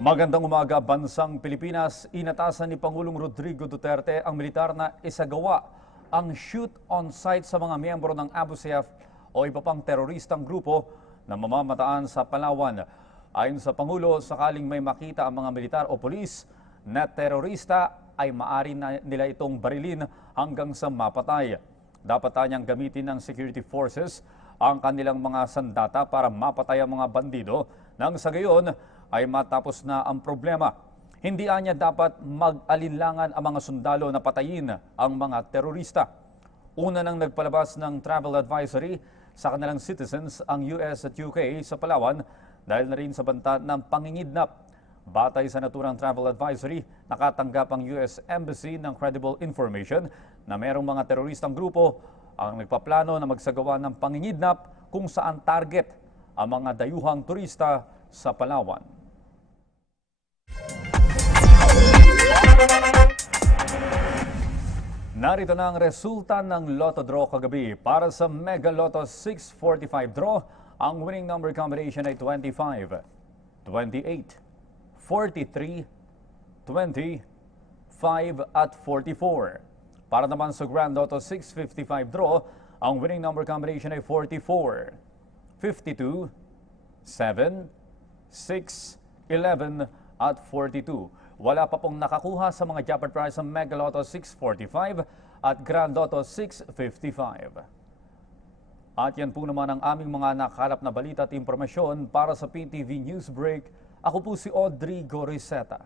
Magandang umaga, bansang Pilipinas. Inatasan ni Pangulong Rodrigo Duterte ang militar na isagawa ang shoot on sight sa mga miyembro ng Abu Sayyaf o iba pang teroristang grupo na mamamataan sa Palawan. Ayon sa Pangulo, sakaling may makita ang mga militar o pulis na terorista ay maaari nila itong barilin hanggang sa mapatay. Dapat tanyang gamitin ng security forces ang kanilang mga sandata para mapatay ang mga bandido nang sa gayon ay matapos na ang problema. Hindi anya dapat mag-alinlangan ang mga sundalo na patayin ang mga terorista. Una nang nagpalabas ng travel advisory sa kanilang citizens ang US at UK sa Palawan dahil na rin sa banta ng pangingidnap. Batay sa naturang travel advisory, nakatanggap ang US Embassy ng credible information na mayroong mga teroristang grupo ang nagpaplano na magsagawa ng pangingidnap kung saan target ang mga dayuhang turista sa Palawan. Narito na ang resulta ng Lotto Draw kagabi. Para sa Mega Lotto 645 Draw, ang winning number combination ay 25, 28, 43, 20, 5 at 44. Para naman sa Grand Lotto 655 Draw, ang winning number combination ay 44, 52, 7, 6, 11 at 42. Wala pa pong nakakuha sa mga jackpot prize sa Mega Lotto 645 at Grand Lotto 655. At yan po naman ang aming mga nakalap na balita at impormasyon para sa PTV News Break. Ako po si Audrey Goriseta.